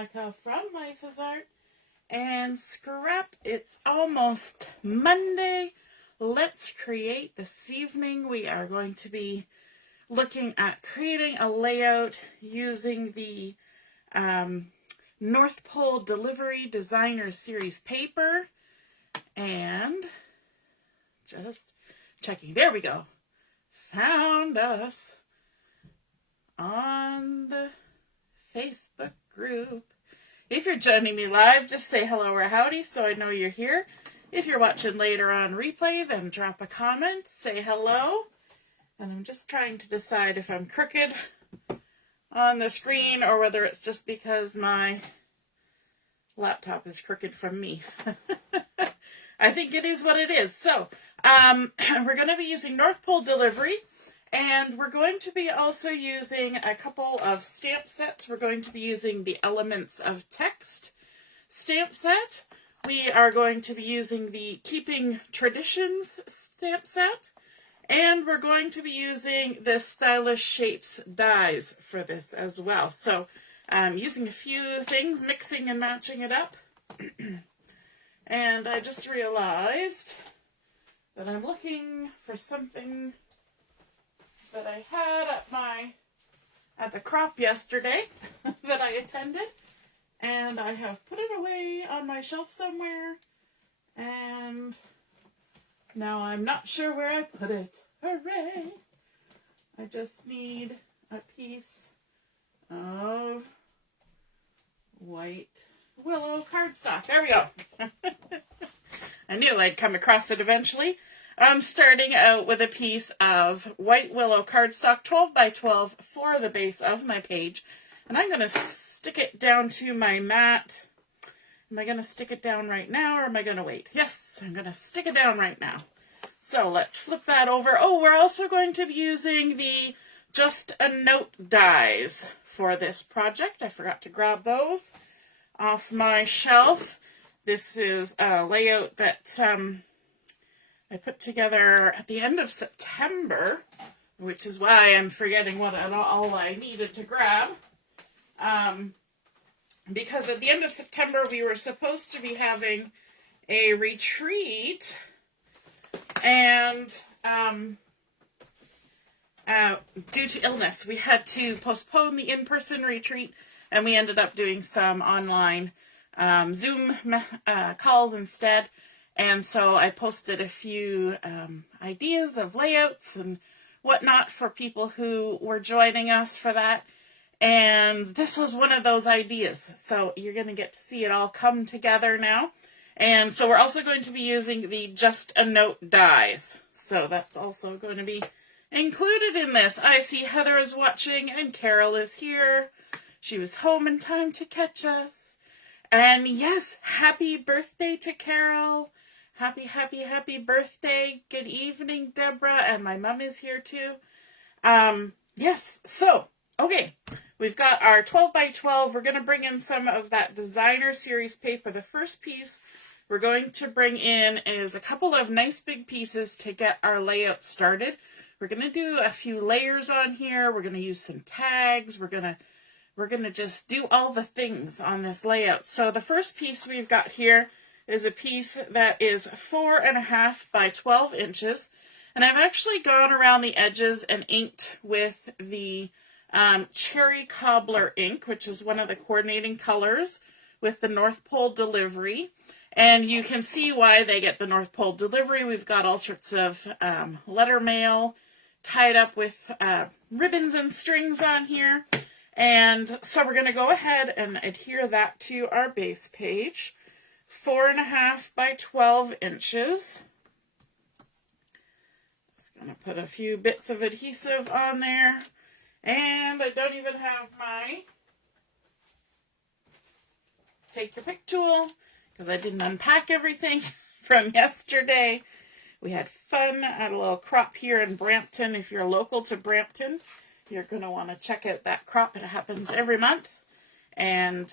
Monica from Life is Art. And scrap, it's almost Monday. Let's create. This evening we are going to be looking at creating a layout using the North Pole Delivery Designer Series paper. And just checking. There we go. Found us on the Facebook group. If you're joining me live, just say hello or howdy so I know you're here. If you're watching later on replay, then drop a comment, say hello. And I'm just trying to decide if I'm crooked on the screen or whether it's just because my laptop is crooked from me. I think it is what it is. So, we're going to be using North Pole Delivery, and we're going to be also using a couple of stamp sets. We're going to be using the Elements of Text stamp set. We are going to be using the Keeping Traditions stamp set, and we're going to be using the Stylish Shapes dies for this as well. So, using a few things, mixing and matching it up. And I just realized that I'm looking for something that I had at the crop yesterday that I attended, and I have put it away on my shelf somewhere, and now I'm not sure where I put it. Hooray! I just need a piece of white Willow cardstock. There we go. I knew I'd come across it eventually. I'm starting out with a piece of white Willow cardstock, 12 by 12 for the base of my page. And I'm going to stick it down to my mat. Am I going to stick it down right now or am I going to wait? Yes, I'm going to stick it down right now. So let's flip that over. Oh, we're also going to be using the Just a Note dies for this project. I forgot to grab those off my shelf. This is a layout that I put together at the end of September, which is why I'm forgetting what all I needed to grab. Because at the end of September, we were supposed to be having a retreat, and due to illness, we had to postpone the in-person retreat, and we ended up doing some online Zoom calls instead. And so I posted a few ideas of layouts and whatnot for people who were joining us for that. And this was one of those ideas. So you're going to get to see it all come together now. And so we're also going to be using the Just a Note dies. So that's also going to be included in this. I see Heather is watching and Carol is here. She was home in time to catch us. And yes, happy birthday to Carol. Happy, happy, happy birthday. Good evening, Deborah. And my mom is here too. Yes, so, okay. We've got our 12 by 12. We're going to bring in some of that designer series paper. The first piece we're going to bring in is a couple of nice big pieces to get our layout started. We're going to do a few layers on here. We're going to use some tags. We're going to just do all the things on this layout. So the first piece we've got here is a piece that is 4.5 by 12 inches. And I've actually gone around the edges and inked with the Cherry Cobbler ink, which is one of the coordinating colors with the North Pole Delivery. And you can see why they get the North Pole Delivery. We've got all sorts of letter mail tied up with ribbons and strings on here. And so we're going to go ahead and adhere that to our base page. 4.5 by 12 inches. Just going to put a few bits of adhesive on there. And I don't even have my take your pick tool because I didn't unpack everything from yesterday. We had fun at a little crop here in Brampton. If you're local to Brampton, you're going to want to check out that crop. It happens every month, and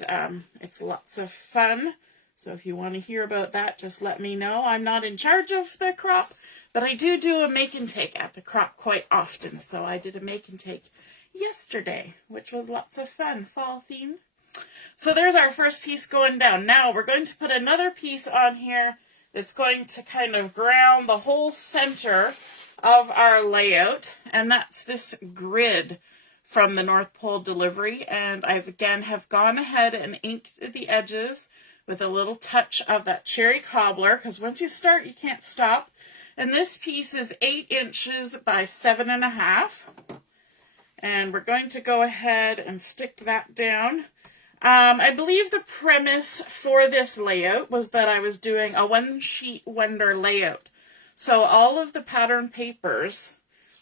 it's lots of fun. So if you want to hear about that, just let me know. I'm not in charge of the crop, but I do a make and take at the crop quite often. So I did a make and take yesterday, which was lots of fun, fall theme. So there's our first piece going down. Now we're going to put another piece on here that's going to kind of ground the whole center of our layout, and that's this grid from the North Pole delivery. And I've again have gone ahead and inked the edges with a little touch of that cherry cobbler, because once you start you can't stop. And this piece is 8 inches by 7.5, and we're going to go ahead and stick that down. I believe the premise for this layout was that I was doing a one sheet wonder layout. So all of the pattern papers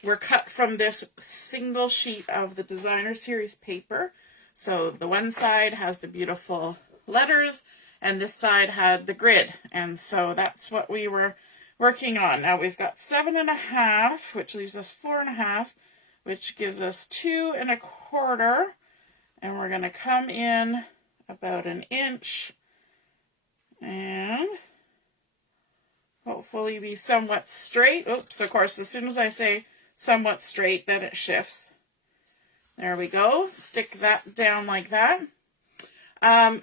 were cut from this single sheet of the Designer Series paper. So the one side has the beautiful letters and this side had the grid. And so that's what we were working on. Now we've got 7.5, which leaves us 4.5, which gives us 2.25. And we're going to come in about 1 inch and hopefully be somewhat straight. Oops, of course, as soon as I say somewhat straight, then it shifts. There we go. Stick that down like that.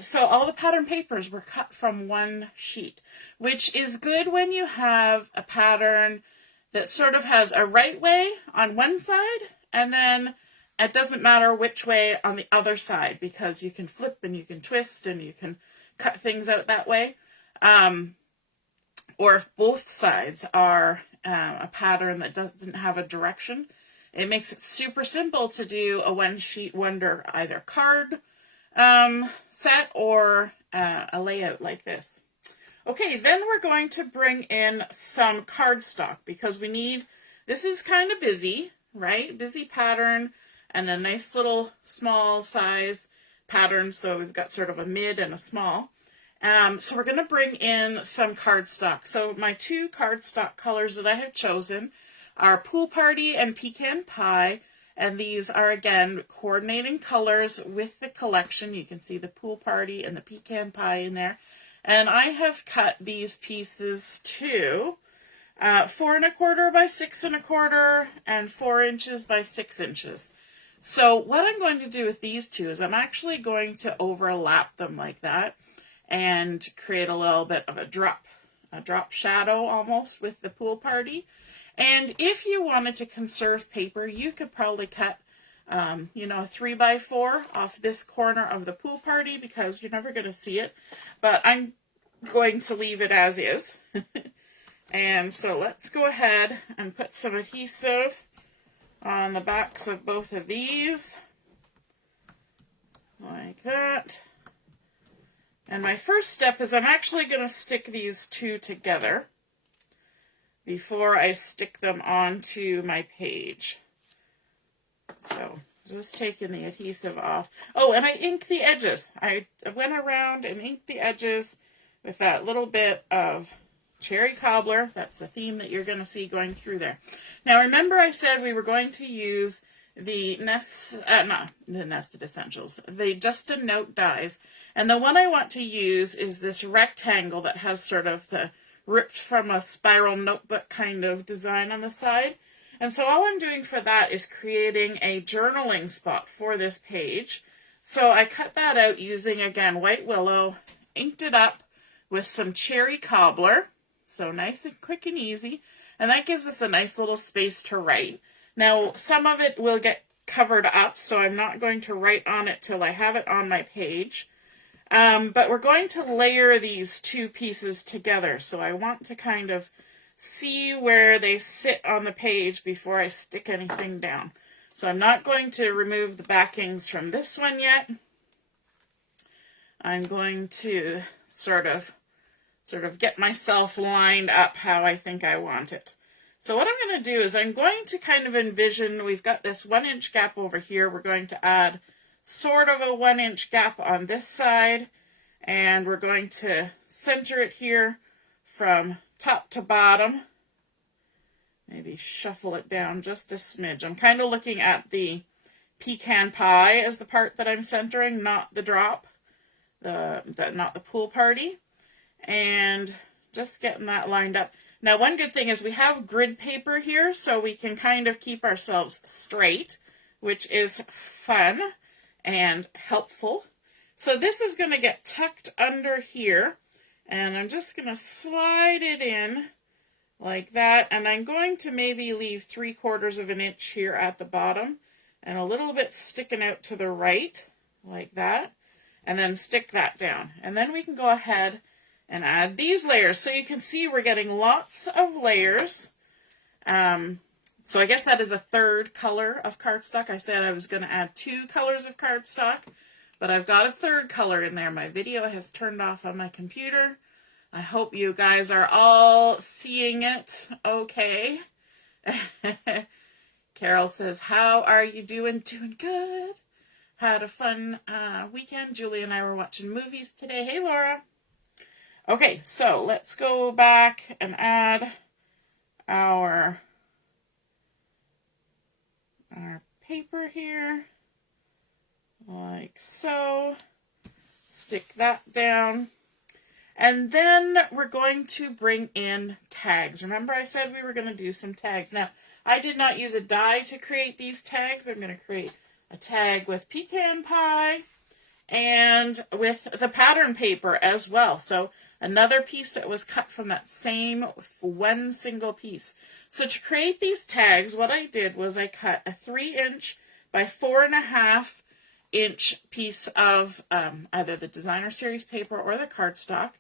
So all the pattern papers were cut from one sheet, which is good when you have a pattern that sort of has a right way on one side, and then it doesn't matter which way on the other side, because you can flip and you can twist and you can cut things out that way. Or if both sides are a pattern that doesn't have a direction, it makes it super simple to do a one sheet wonder, either card set or a layout like this. Okay, then we're going to bring in some cardstock, because we need, this is kind of busy, right? Busy pattern and a nice little small size pattern. So we've got sort of a mid and a small. So we're going to bring in some cardstock. So my 2 cardstock colors that I have chosen are Pool Party and Pecan Pie. And these are, again, coordinating colors with the collection. You can see the Pool Party and the Pecan Pie in there. And I have cut these pieces to 4.25 by 6.25 and 4 inches by 6 inches. So what I'm going to do with these two is I'm actually going to overlap them like that and create a little bit of a drop shadow almost with the Pool Party. And if you wanted to conserve paper, you could probably cut, you know, a 3x4 off this corner of the Pool Party, because you're never going to see it. But I'm going to leave it as is. And so let's go ahead and put some adhesive on the backs of both of these, like that. And my first step is I'm actually going to stick these two together before I stick them onto my page. So just taking the adhesive off. Oh, and I inked the edges. I went around and inked the edges with that little bit of cherry cobbler. That's the theme that you're going to see going through there. Now remember I said we were going to use the Nested Essentials, the Just a Note dies. And the one I want to use is this rectangle that has sort of the ripped from a spiral notebook kind of design on the side. And so all I'm doing for that is creating a journaling spot for this page. So I cut that out using, again, white willow, inked it up with some cherry cobbler. So nice and quick and easy. And that gives us a nice little space to write. Now, some of it will get covered up, so I'm not going to write on it till I have it on my page. But we're going to layer these two pieces together. So I want to kind of see where they sit on the page before I stick anything down. So I'm not going to remove the backings from this one yet. I'm going to sort of get myself lined up how I think I want it. So what I'm going to do is I'm going to kind of envision, we've got this 1 inch gap over here. We're going to add sort of a 1 inch gap on this side, and we're going to center it here from top to bottom. Maybe shuffle it down just a smidge. I'm kind of looking at the Pecan Pie as the part that I'm centering, not the drop, not the Pool Party, and just getting that lined up. Now, one good thing is we have grid paper here, so we can kind of keep ourselves straight, which is fun and helpful. So this is going to get tucked under here, and I'm just going to slide it in like that, and I'm going to maybe leave 3/4 of an inch here at the bottom and a little bit sticking out to the right like that, and then stick that down. And then we can go ahead and add these layers. So you can see we're getting lots of layers. So I guess that is a 3rd color of cardstock. I said I was going to add 2 colors of cardstock, but I've got a 3rd color in there. My video has turned off on my computer. I hope you guys are all seeing it okay. Carol says, how are you doing? Doing good. Had a fun weekend. Julie and I were watching movies today. Hey, Laura. Okay, so let's go back and add our paper here, like so. Stick that down. And then we're going to bring in tags. Remember I said we were going to do some tags. Now, I did not use a die to create these tags. I'm going to create a tag with pecan pie and with the pattern paper as well. So another piece that was cut from that same one single piece. So to create these tags, what I did was I cut a 3" by 4.5" piece of either the designer series paper or the cardstock.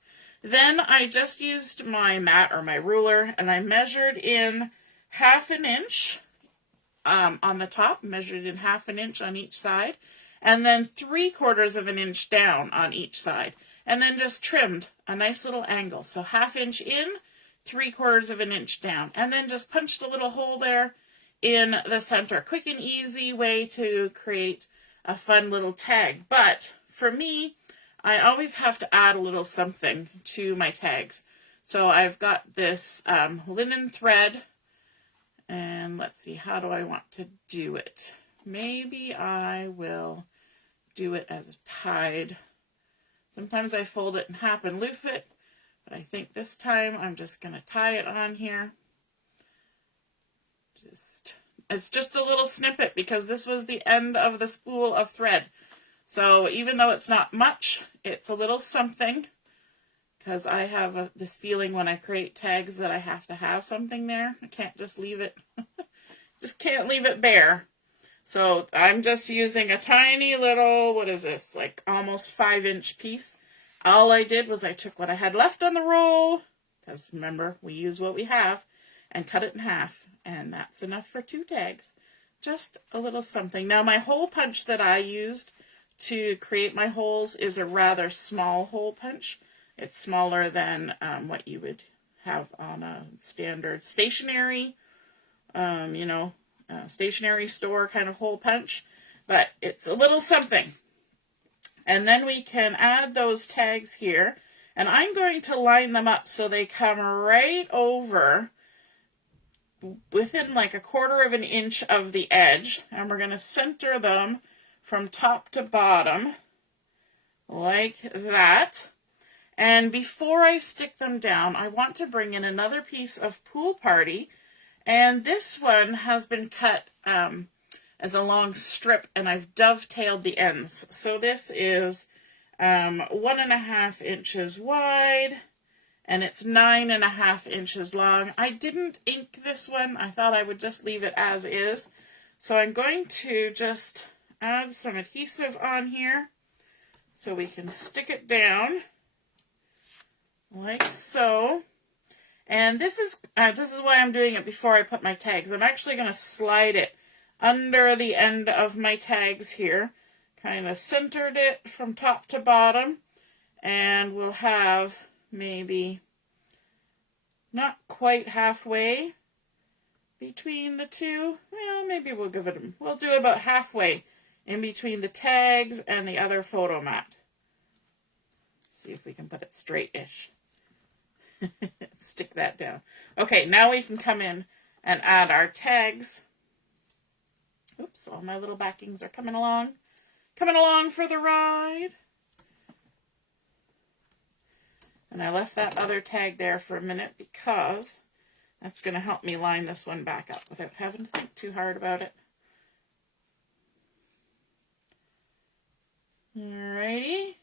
Then I just used my mat or my ruler, and I measured in 1/2 inch on the top, measured in 1/2 inch on each side, and then 3/4 of an inch down on each side, and then just trimmed a nice little angle. So 1/2 inch in, 3/4 of an inch down, and then just punched a little hole there in the center. Quick and easy way to create a fun little tag. But for me, I always have to add a little something to my tags. So I've got this linen thread, and let's see, how do I want to do it? Maybe I will do it as tied. Sometimes I fold it in half and loof it, but I think this time I'm just going to tie it on here. It's just a little snippet because this was the end of the spool of thread. So even though it's not much, it's a little something, because I have this feeling when I create tags that I have to have something there. I can't just leave it, just can't leave it bare. So I'm just using a tiny little, what is this, like almost 5" piece. All I did was I took what I had left on the roll, because remember, we use what we have, and cut it in half. And that's enough for 2 tags. Just a little something. Now my hole punch that I used to create my holes is a rather small hole punch. It's smaller than what you would have on a standard stationery, stationery store kind of hole punch. But it's a little something. And then we can add those tags here. And I'm going to line them up so they come right over within like 1/4 of an inch of the edge. And we're going to center them from top to bottom like that. And before I stick them down, I want to bring in another piece of Pool Party. And this one has been cut as a long strip, and I've dovetailed the ends. So this is 1.5 inches wide, and it's 9.5 inches long. I didn't ink this one. I thought I would just leave it as is. So I'm going to just add some adhesive on here so we can stick it down like so. And this is why I'm doing it before I put my tags. I'm actually going to slide it under the end of my tags here, kind of centered it from top to bottom, and we'll have maybe not quite halfway between the two. Well, maybe we'll do it about halfway in between the tags and the other photo mat. See if we can put it straight-ish. Stick that down. Okay, now we can come in and add our tags. Oops, all my little backings are coming along for the ride. And I left that other tag there for a minute because that's going to help me line this one back up without having to think too hard about it. Alrighty.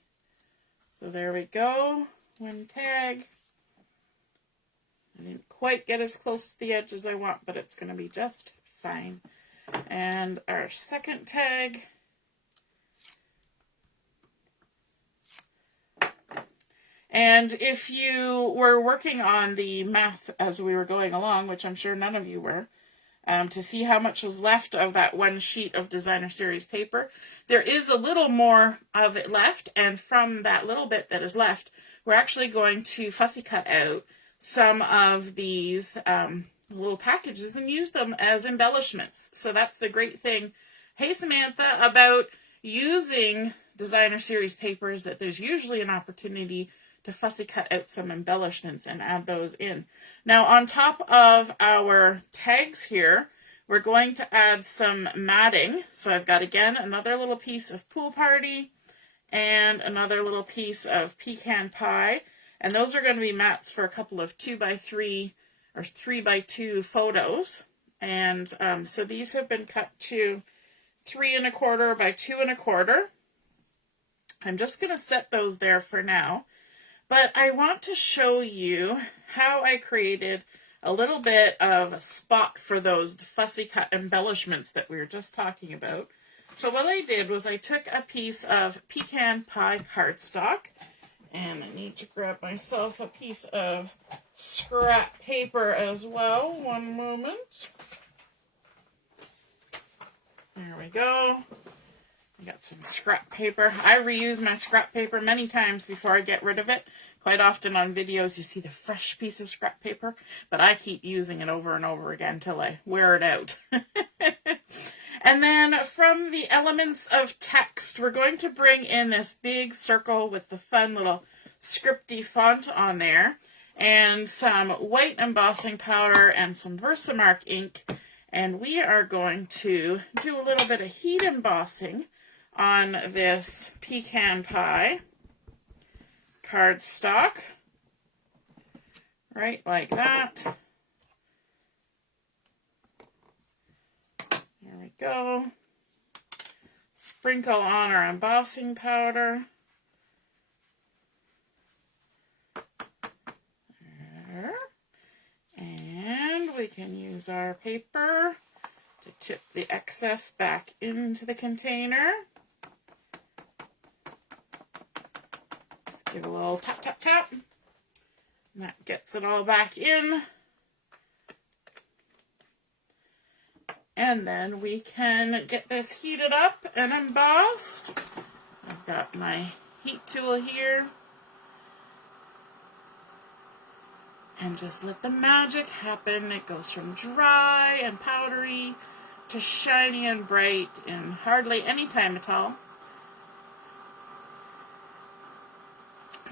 So there we go. One tag. I didn't quite get as close to the edge as I want, but it's going to be just fine. And our second tag. And if you were working on the math as we were going along, which I'm sure none of you were, to see how much was left of that one sheet of designer series paper, there is a little more of it left, and from that little bit that is left, we're actually going to fussy cut out some of these little packages and use them as embellishments. So that's the great thing, hey Samantha, about using designer series papers, that there's usually an opportunity to fussy cut out some embellishments and add those in. Now on top of our tags here, we're going to add some matting. So I've got, again, another little piece of Pool Party and another little piece of Pecan Pie. And those are going to be mats for a couple of 2x3 or 3x2 photos. And so these have been cut to 3 1/4 by 2 1/4. I'm just going to set those there for now. But I want to show you how I created a little bit of a spot for those fussy cut embellishments that we were just talking about. So what I did was I took a piece of Pecan Pie cardstock, and I need to grab myself a piece of scrap paper as well. One moment. There we go. I got some scrap paper. I reuse my scrap paper many times before I get rid of it. Quite often on videos you see the fresh piece of scrap paper, but I keep using it over and over again until I wear it out. And then from the elements of text, we're going to bring in this big circle with the fun little scripty font on there, and some white embossing powder and some Versamark ink. And we are going to do a little bit of heat embossing on this Pecan Pie cardstock, right like that. There we go. Sprinkle on our embossing powder. There. And we can use our paper to tip the excess back into the container. Just give a little tap, tap, tap. And that gets it all back in. And then we can get this heated up and embossed. I've got my heat tool here. And just let the magic happen. It goes from dry and powdery to shiny and bright in hardly any time at all.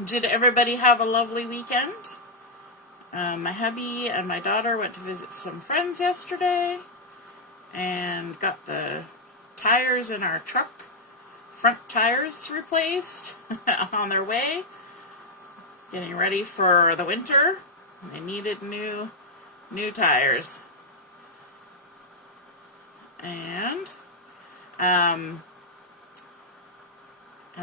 Did everybody have a lovely weekend? My hubby and my daughter went to visit some friends yesterday and got the tires in our truck, front tires replaced on their way, getting ready for the winter. They needed new tires. And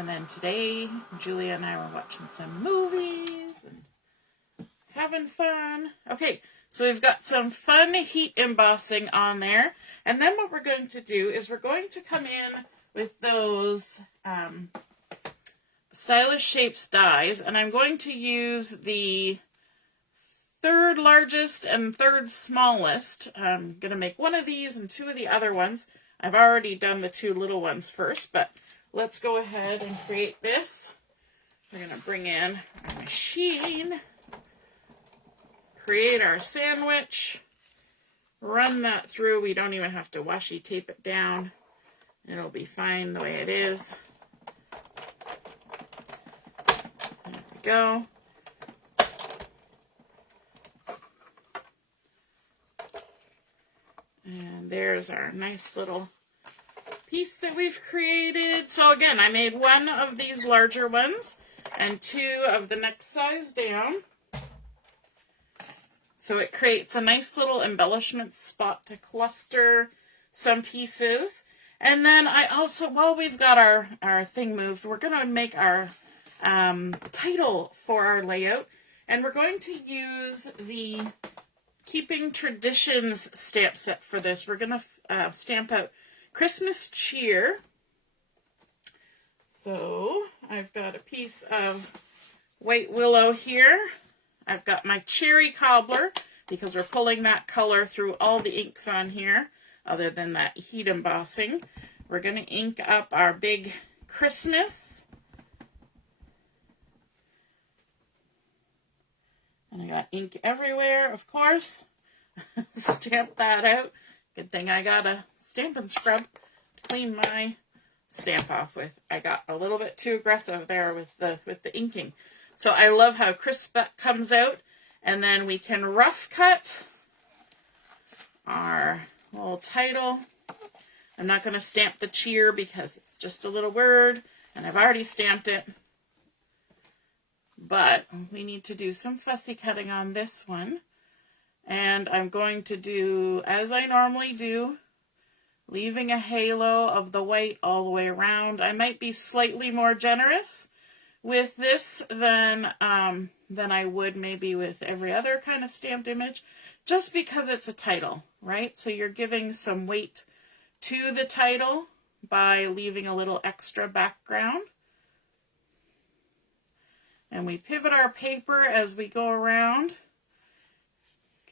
then today, Julia and I were watching some movies and having fun. Okay, so we've got some fun heat embossing on there. And then what we're going to do is we're going to come in with those Stylish Shapes dies. And I'm going to use the third largest and third smallest. I'm going to make one of these and two of the other ones. I've already done the two little ones first, but let's go ahead and create this. We're going to bring in our machine, create our sandwich, run that through. We don't even have to washi tape it down. It'll be fine the way it is. There we go. And there's our nice little piece that we've created. So again, I made one of these larger ones and two of the next size down. So it creates a nice little embellishment spot to cluster some pieces. And then I also, while we've got our thing moved, we're going to make our title for our layout. And we're going to use the Keeping Traditions stamp set for this. We're going to stamp out Christmas Cheer. So I've got a piece of white willow here. I've got my cherry cobbler, because we're pulling that color through all the inks on here, other than that heat embossing. We're going to ink up our big Christmas. And I got ink everywhere, of course. Stamp that out. Good thing I got a Stampin' Scrub to clean my stamp off with. I got a little bit too aggressive there with the inking. So I love how crisp that comes out. And then we can rough cut our little title. I'm not going to stamp the cheer because it's just a little word and I've already stamped it. But we need to do some fussy cutting on this one. And I'm going to do, as I normally do, leaving a halo of the white all the way around. I might be slightly more generous with this than I would maybe with every other kind of stamped image, just because it's a title, right? So you're giving some weight to the title by leaving a little extra background. And we pivot our paper as we go around.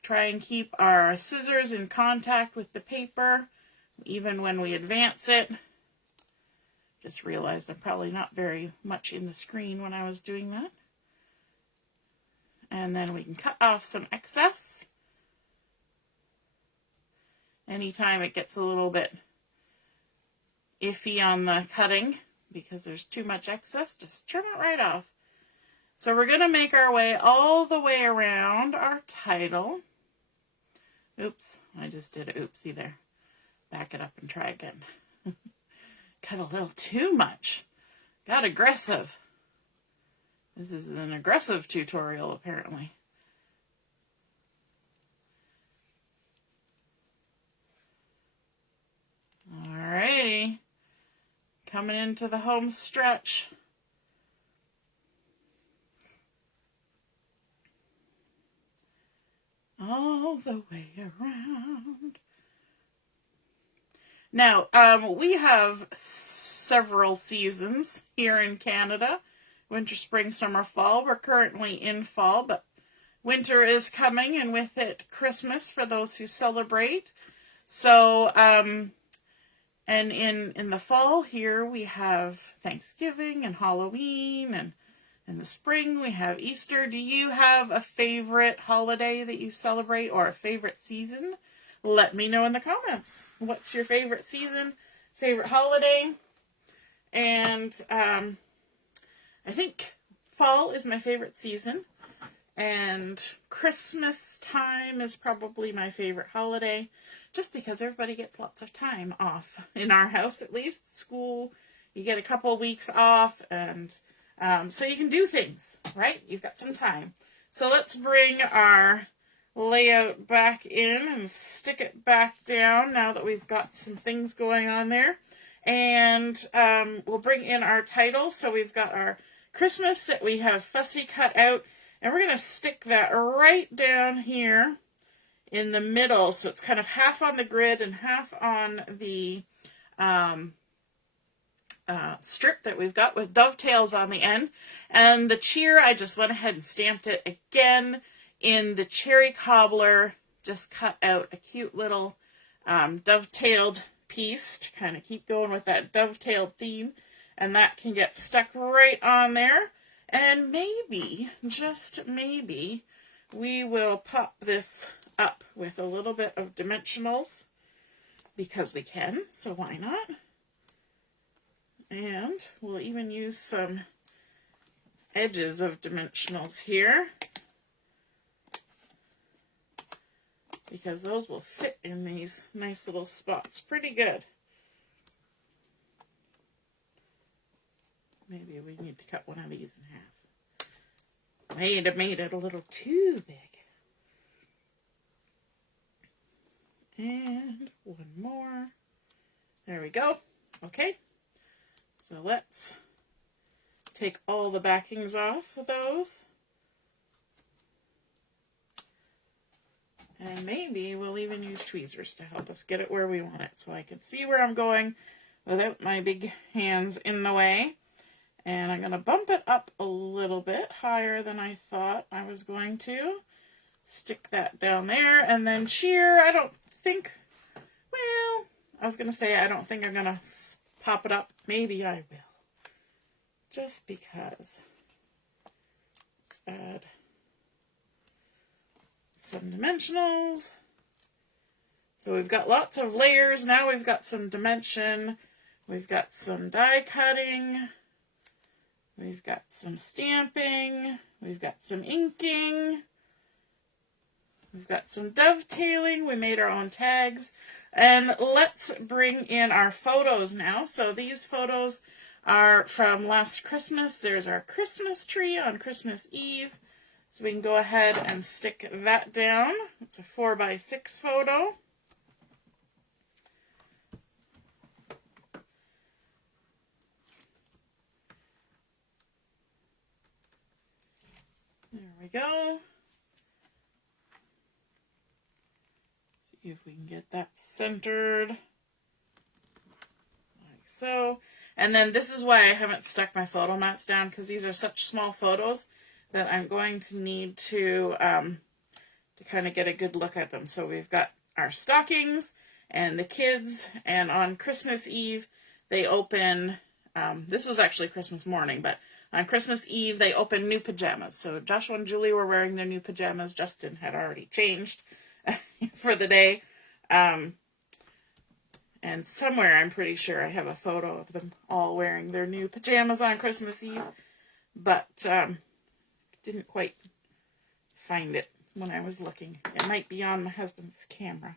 Try and keep our scissors in contact with the paper, even when we advance it. Just realized I'm probably not very much in the screen when I was doing that. And then we can cut off some excess. Anytime it gets a little bit iffy on the cutting because there's too much excess, just trim it right off. So we're going to make our way all the way around our title. Oops, I just did an oopsie there. Back it up and try again. Cut a little too much. Got aggressive. This is an aggressive tutorial, apparently. Alrighty. Coming into the home stretch. All the way around. Now, we have several seasons here in Canada. Winter, spring, summer, fall. We're currently in fall, but winter is coming, and with it, Christmas for those who celebrate. So, and in the fall here, we have Thanksgiving and Halloween, and in the spring, we have Easter. Do you have a favorite holiday that you celebrate or a favorite season? Let me know in the comments. What's your favorite season, favorite holiday? And I think fall is my favorite season. And Christmas time is probably my favorite holiday, just because everybody gets lots of time off in our house, at least. School, you get a couple of weeks off, and so you can do things, right? You've got some time. So let's bring our layout back in and stick it back down now that we've got some things going on there. And we'll bring in our title. So we've got our Christmas that we have fussy cut out, and we're going to stick that right down here in the middle. So it's kind of half on the grid and half on the strip that we've got with dovetails on the end. And the cheer, I just went ahead and stamped it again in the cherry cobbler. Just cut out a cute little dovetailed piece to kind of keep going with that dovetailed theme, and that can get stuck right on there. And maybe, just maybe, we will pop this up with a little bit of Dimensionals, because we can, so why not? And we'll even use some edges of Dimensionals here, because those will fit in these nice little spots pretty good. Maybe we need to cut one of these in half. May have made it a little too big. And one more. There we go. Okay, so let's take all the backings off of those. And maybe we'll even use tweezers to help us get it where we want it, so I can see where I'm going without my big hands in the way. And I'm going to bump it up a little bit higher than I thought I was going to. Stick that down there, and then cheer. I don't think, well, I was going to say I don't think I'm going to pop it up. Maybe I will. Just because. Let's add some dimensionals. So we've got lots of layers. Now we've got some dimension. We've got some die cutting. We've got some stamping. We've got some inking. We've got some dovetailing. We made our own tags. And let's bring in our photos now. So these photos are from last Christmas. There's our Christmas tree on Christmas Eve. So we can go ahead and stick that down. It's a 4x6 photo. There we go. See if we can get that centered. Like so. And then this is why I haven't stuck my photo mats down, because these are such small photos that I'm going to need to kind of get a good look at them. So we've got our stockings and the kids, and on Christmas Eve they open, this was actually Christmas morning, but on Christmas Eve they open new pajamas. So Joshua and Julie were wearing their new pajamas. Justin had already changed for the day. And somewhere I'm pretty sure I have a photo of them all wearing their new pajamas on Christmas Eve, but didn't quite find it when I was looking. It might be on my husband's camera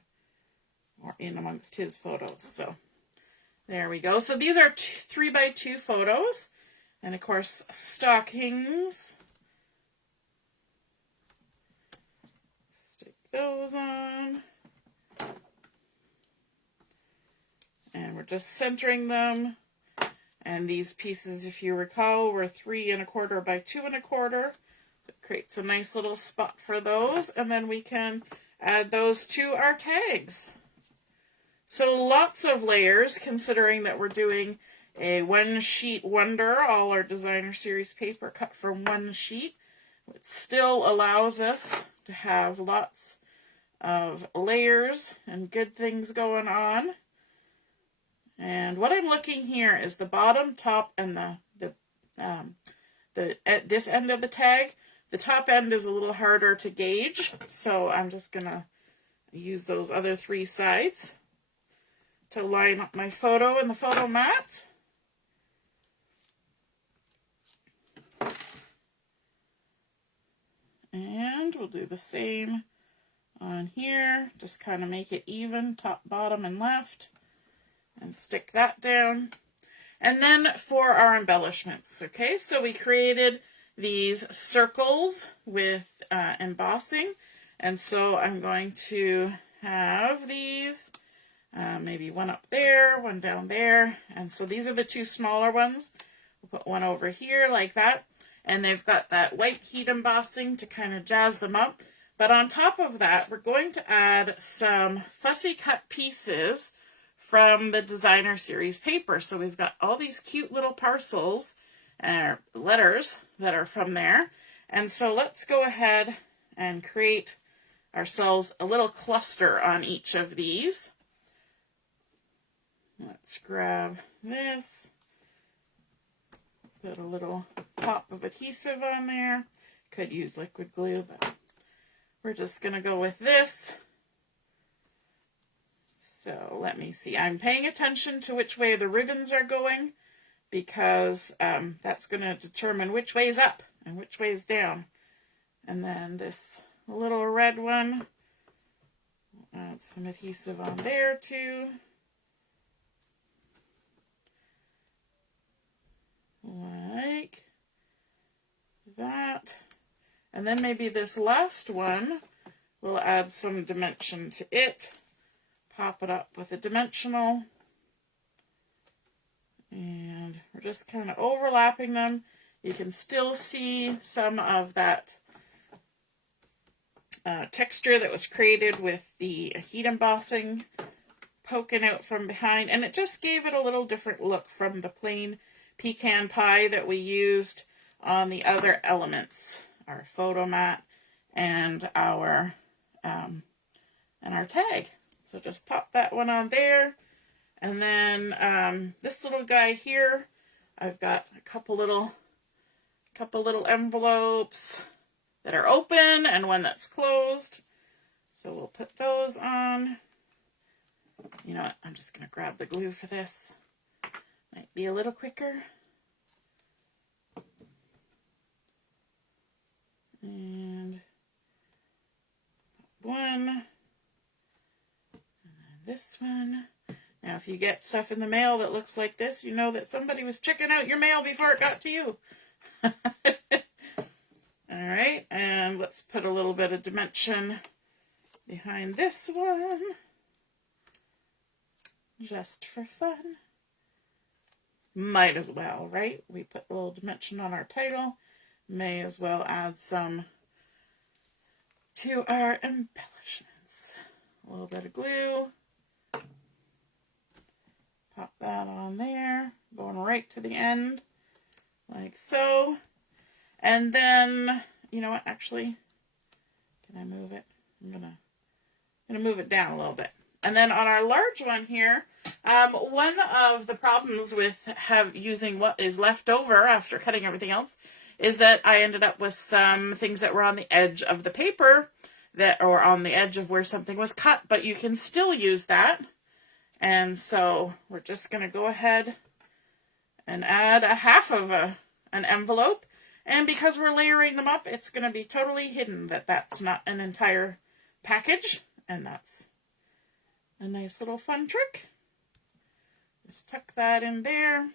or in amongst his photos. So there we go. So these are 3x2 photos, and of course stockings. Stick those on. And we're just centering them. And these pieces, if you recall, were 3 1/4 by 2 1/4. So it creates a nice little spot for those. And then we can add those to our tags. So lots of layers, considering that we're doing a one sheet wonder, all our designer series paper cut from one sheet. It still allows us to have lots of layers and good things going on. And what I'm looking here is the bottom, top, and at this end of the tag. The top end is a little harder to gauge, so I'm just gonna use those other 3 sides to line up my photo in the photo mat. And we'll do the same on here. Just kind of make it even, top, bottom, and left. And stick that down. And then for our embellishments, okay, so we created these circles with embossing, and so I'm going to have these, maybe one up there, one down there, and so these are the 2 smaller ones. We'll put one over here like that, and they've got that white heat embossing to kind of jazz them up. But on top of that, we're going to add some fussy cut pieces from the designer series paper. So we've got all these cute little parcels, letters that are from there. And so let's go ahead and create ourselves a little cluster on each of these. Let's grab this, put a little pop of adhesive on there. Could use liquid glue, but we're just gonna go with this. So let me see. I'm paying attention to which way the ribbons are going, because that's going to determine which way's up and which way's down. And then this little red one, add some adhesive on there too. Like that. And then maybe this last one, we'll add some dimension to it. Pop it up with a dimensional. And we're just kind of overlapping them. You can still see some of that texture that was created with the heat embossing poking out from behind, and it just gave it a little different look from the plain pecan pie that we used on the other elements, our photo mat and our tag. So just pop that one on there, and then this little guy here, I've got a couple little envelopes that are open and one that's closed. So we'll put those on. You know what? I'm just going to grab the glue for this. Might be a little quicker. And one. And then this one. Now, if you get stuff in the mail that looks like this, you know that somebody was checking out your mail before it got to you. Alright, and let's put a little bit of dimension behind this one. Just for fun. Might as well, right? We put a little dimension on our title. May as well add some to our embellishments. A little bit of glue. Pop that on there. Going right to the end. Like so. And then, you know what, actually, can I move it? I'm gonna move it down a little bit. And then on our large one here, one of the problems with using what is left over after cutting everything else is that I ended up with some things that were on the edge of the paper or on the edge of where something was cut, but you can still use that. And so we're just going to go ahead and add a half of an envelope. And because we're layering them up, it's going to be totally hidden that that's not an entire package. And that's a nice little fun trick. Just tuck that in there.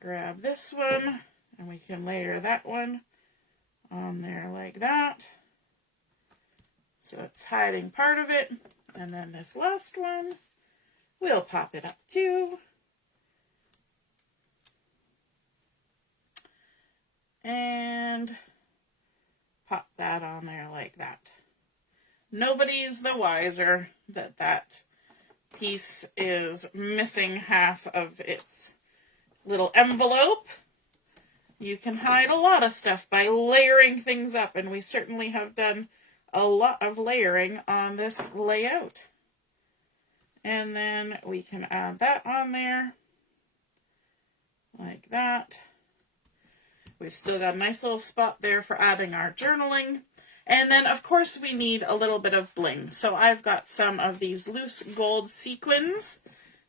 Grab this one, and we can layer that one on there like that. So it's hiding part of it. And then this last one, we'll pop it up too. And pop that on there like that. Nobody's the wiser that that piece is missing half of its little envelope. You can hide a lot of stuff by layering things up, and we certainly have done a lot of layering on this layout. And then we can add that on there like that. We've still got a nice little spot there for adding our journaling. And then, of course, we need a little bit of bling. So I've got some of these loose gold sequins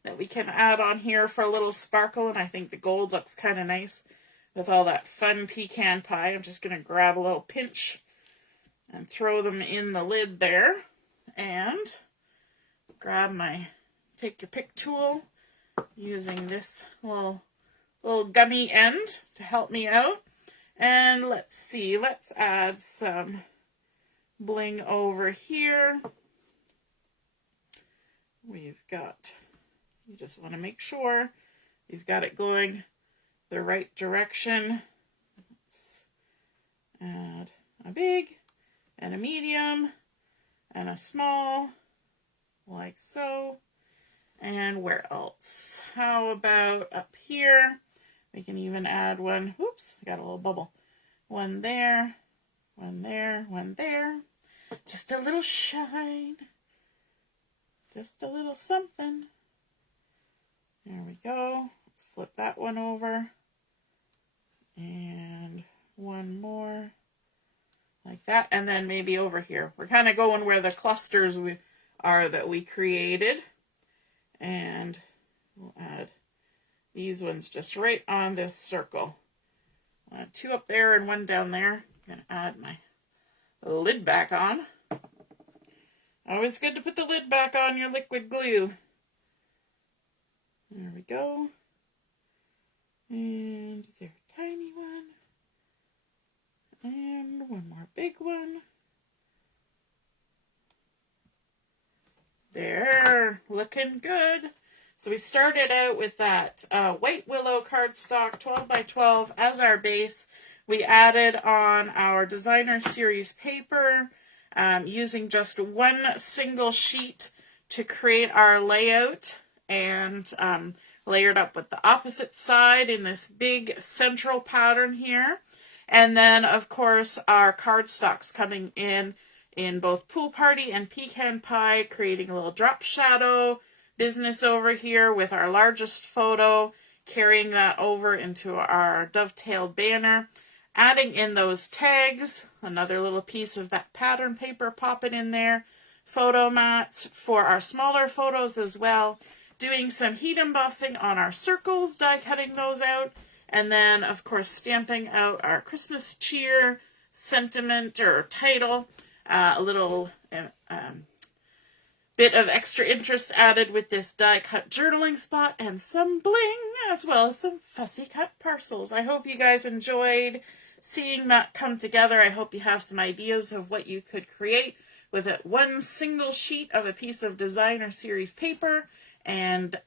that we can add on here for a little sparkle. And I think the gold looks kind of nice with all that fun pecan pie. I'm just going to grab a little pinch and throw them in the lid there. And grab my take your pick tool using this little gummy end to help me out. And let's see, let's add some bling over here. We've got, you just want to make sure you've got it going the right direction. Let's add a big and a medium and a small, like so. And where else? How about up here? We can even add one. Whoops, I got a little bubble. One there, one there, one there. Just a little shine. Just a little something. There we go. Let's flip that one over. And one more. Like that. And then maybe over here. We're kind of going where the clusters are that we created. And we'll add these ones just right on this circle. Two up there and one down there. I'm going to add my lid back on. Always good to put the lid back on your liquid glue. There we go. And is there a tiny one? And one more big one. There, looking good. So we started out with that white willow cardstock 12 by 12 as our base. We added on our designer series paper using just one single sheet to create our layout, and layered up with the opposite side in this big central pattern here. And then, of course, our cardstocks coming in both Pool Party and Pecan Pie, creating a little drop shadow business over here with our largest photo, carrying that over into our dovetailed banner, adding in those tags, another little piece of that pattern paper popping in there, photo mats for our smaller photos as well, doing some heat embossing on our circles, die cutting those out, and then, of course, stamping out our Christmas cheer sentiment or title, a little bit of extra interest added with this die cut journaling spot and some bling, as well as some fussy cut parcels. I hope you guys enjoyed seeing that come together. I hope you have some ideas of what you could create with it, one single sheet of a piece of designer series paper, and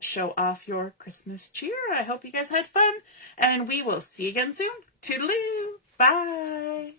show off your Christmas cheer. I hope you guys had fun, and we will see you again soon. Toodaloo! Bye!